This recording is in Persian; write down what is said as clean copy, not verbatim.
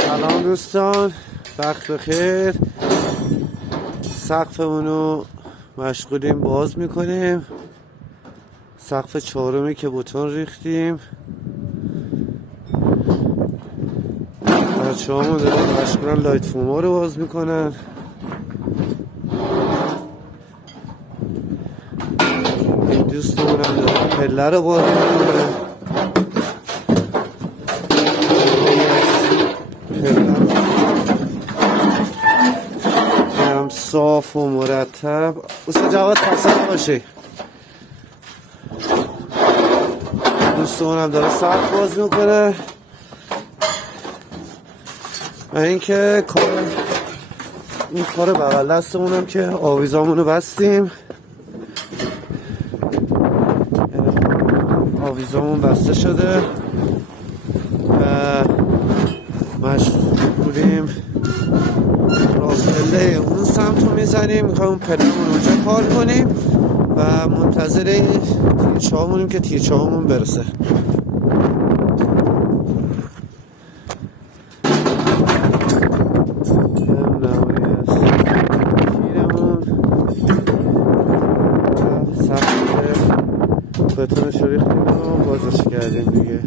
سلام دوستان، وقت بخیر. سقفمون رو مشغولیم باز میکنیم. سقف چهارمی که بتون ریختیم. بچه همون دارن مشغولن لایت فوما رو باز میکنن. این دوستمون هم دارن پله رو باز میکنن. صاف و مرتب. استاد جواد خسته نباشی. دوستمون هم داره سقف باز میکنه و اینکه این کار بغل دستمون هم که آویزامون رو بستیم. آویزامون بسته شده و مشغولیم پله اون سمت رو میزنیم. میخوایم اون پله‌مون اونجا کار کنیم و منتظر تیرچه هامونیم که تیرچه هامون برسه. سقف بتونش رو ریختیم و بازش کردیم دیگه.